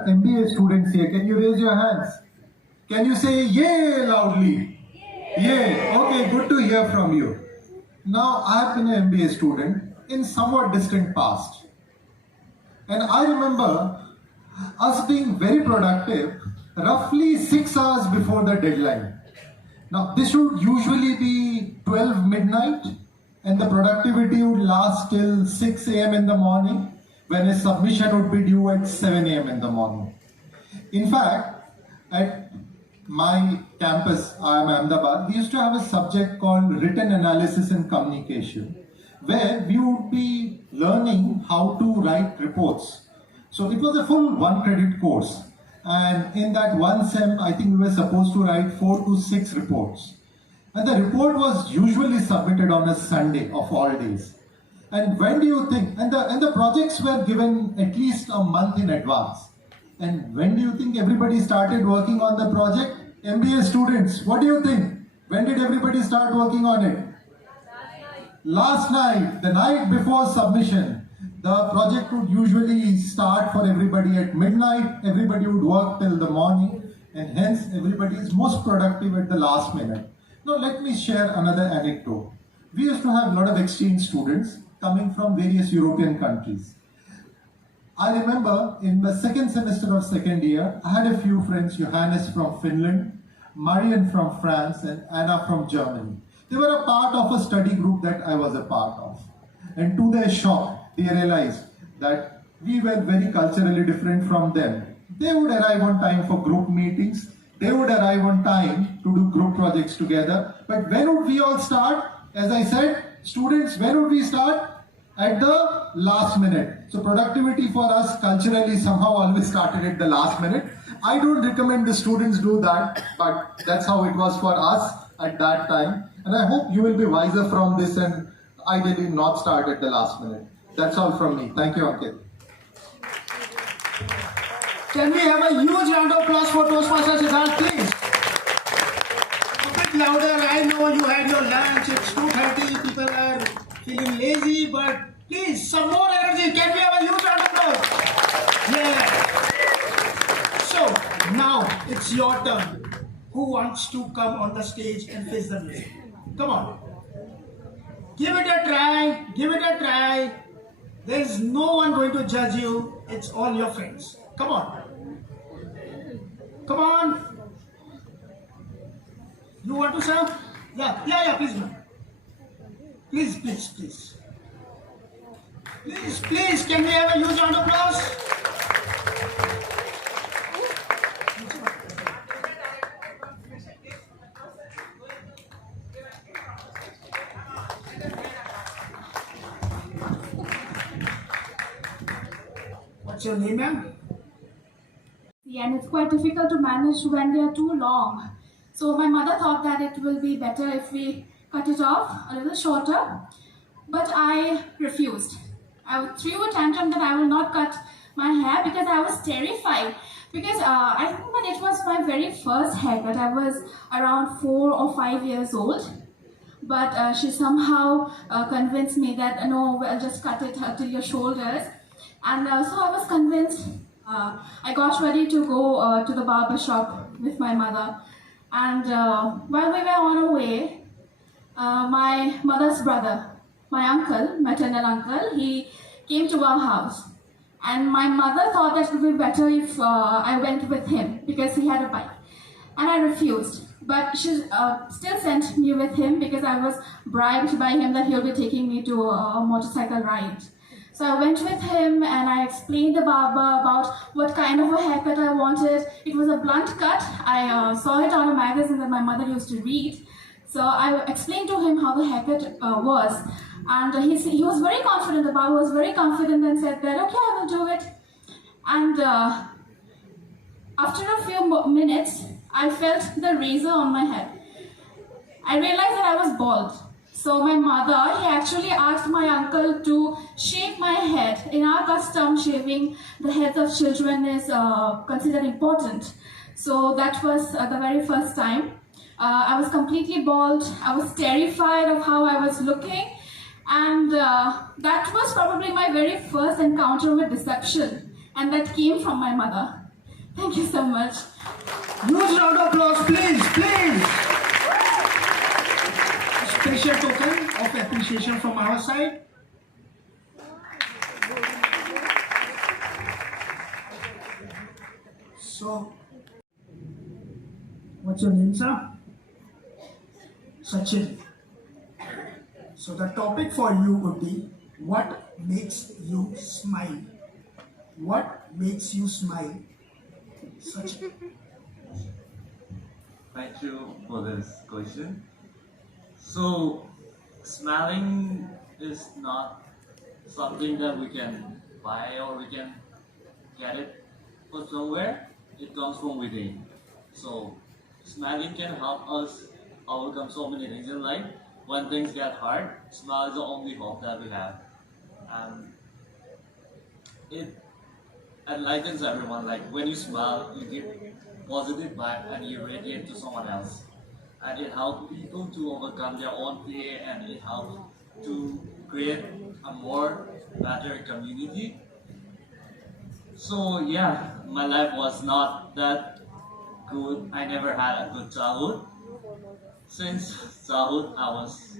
are MBA students here. Can you raise your hands? Can you say yay loudly? Yay. Okay, good to hear from you. Now, I have been an MBA student in somewhat distant past. And I remember us being very productive roughly 6 hours before the deadline. Now, this would usually be 12 midnight, and the productivity would last till 6 a.m. in the morning, when a submission would be due at 7 a.m. in the morning. In fact, at my campus, I am Ahmedabad, we used to have a subject called written analysis and communication, where we would be learning how to write reports. So it was a full 1 credit course. And in that one sem, I think we were supposed to write 4 to 6 reports. And the report was usually submitted on a Sunday of all days. And when do you think, and the projects were given at least a month in advance. And when do you think everybody started working on the project? MBA students, what do you think? When did everybody start working on it? Last night, the night before submission. The project would usually start for everybody at midnight. Everybody would work till the morning, and hence everybody is most productive at the last minute. Now let me share another anecdote. We used to have a lot of exchange students coming from various European countries. I remember in the second semester of second year, I had a few friends, Johannes from Finland, Marian from France, and Anna from Germany. They were a part of a study group that I was a part of. And to their shock, they realized that we were very culturally different from them. They would arrive on time for group meetings. They would arrive on time to do group projects together. But when would we all start? As I said, students, when would we start? At the last minute. So productivity for us culturally somehow always started at the last minute. I don't recommend the students do that, but that's how it was for us at that time. And I hope you will be wiser from this and ideally not start at the last minute. That's all from me. Thank you, Ankit. Can we have a huge round of applause for Toastmaster Siddharth, please? A bit louder. I know you had your lunch. It's 2:30. People are feeling lazy, but please, some more energy. Can we have a huge round of applause? Yeah. So, now it's your turn. Who wants to come on the stage and face the music? Come on. Give it a try. Give it a try. There's no one going to judge you. It's all your friends. Come on. Come on. You want to serve? Yeah, please, ma'am. Please. Please, can we have a huge round of applause? What's your name, ma'am? And it's quite difficult to manage when they are too long. So my mother thought that it will be better if we cut it off a little shorter, but I refused. I threw a tantrum that I will not cut my hair because I was terrified. Because I think that it was my very first haircut. I was around 4 or 5 years old. But she somehow convinced me that, no, well, just cut it till your shoulders. And so I was convinced. I got ready to go to the barber shop with my mother. And while we were on our way, my mother's brother, my uncle, maternal uncle, he came to our house. And my mother thought that it would be better if I went with him because he had a bike. And I refused. But she still sent me with him because I was bribed by him that he'll be taking me to a motorcycle ride. So I went with him and I explained the barber about what kind of a haircut I wanted. It was a blunt cut. I saw it on a magazine that my mother used to read. So I explained to him how the haircut was. And he was very confident, the barber was very confident and said that, okay, I will do it. And after a few minutes, I felt the razor on my head. I realized that I was bald. So my mother, he actually asked my uncle to shave my head. In our custom, shaving the heads of children is considered important. So that was the very first time. I was completely bald. I was terrified of how I was looking. And that was probably my very first encounter with deception. And that came from my mother. Thank you so much. Huge round of applause, please, please. A special token of appreciation from our side. So, what's your name, sir? Sachin. So the topic for you would be, what makes you smile? What makes you smile? Sachin. Thank you for this question. So, smiling is not something that we can buy or we can get it from somewhere. It comes from within. So, smiling can help us overcome so many things in life. When things get hard, smile is the only hope that we have. And it enlightens everyone. Like when you smile, you give positive vibe and you radiate to someone else. And it helps people to overcome their own fear and it helps to create a more better community. So yeah, my life was not that good. I never had a good childhood. Since childhood, I was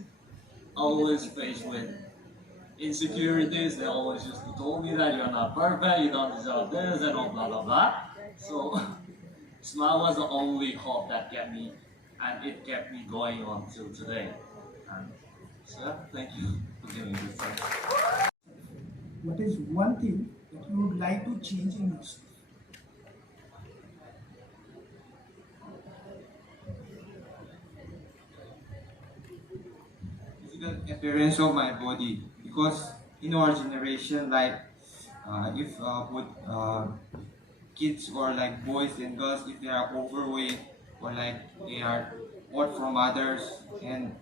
always faced with insecurities. They always used to tell me that you're not perfect, you don't deserve this, and all blah blah blah. So, smile was the only hope that kept me, and it kept me going on till today. And so, yeah, thank you for giving me this time. What is one thing that you would like to change in yourself? Physical appearance of my body, because in our generation, like if both kids or like boys and girls, if they are overweight or like they are odd from others and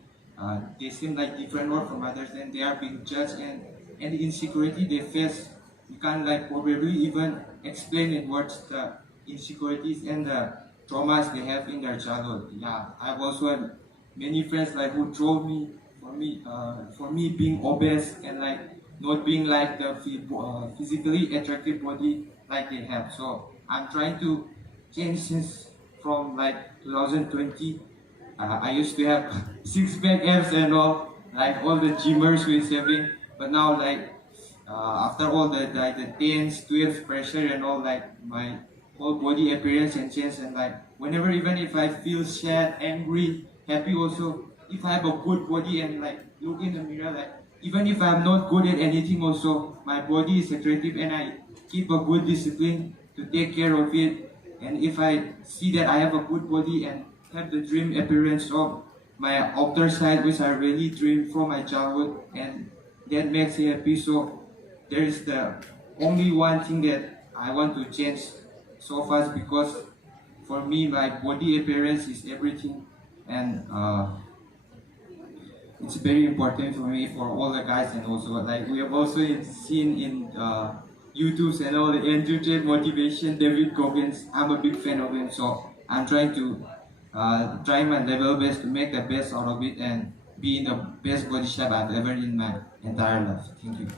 they seem like different odd from others, then they are being judged, and the insecurity they face, you can't like probably even explain in words the insecurities and the traumas they have in their childhood. Yeah, I've also had many friends like who told me for me being obese and like not being like the physically attractive body like they have. So I'm trying to change since from like 2020. I used to have six-pack abs and all, like all the gymmers were saving, but now like after all the 10s, 12 pressure and all, like my whole body appearance and change, and like whenever, even if I feel sad, angry, happy also, if I have a good body and like look in the mirror, like even if I'm not good at anything also, my body is attractive and I keep a good discipline to take care of it. And if I see that I have a good body and have the dream appearance of my outer side, which I really dreamed from my childhood, and that makes me happy. So there is the only one thing that I want to change so fast, because for me my body appearance is everything, and it's very important for me, for all the guys, and also like we have also seen in YouTube's and all the Andrew Tate motivation, David Goggins. I'm a big fan of him, so I'm trying to try my level best to make the best out of it and be in the best body shape I've ever in my entire life. Thank you.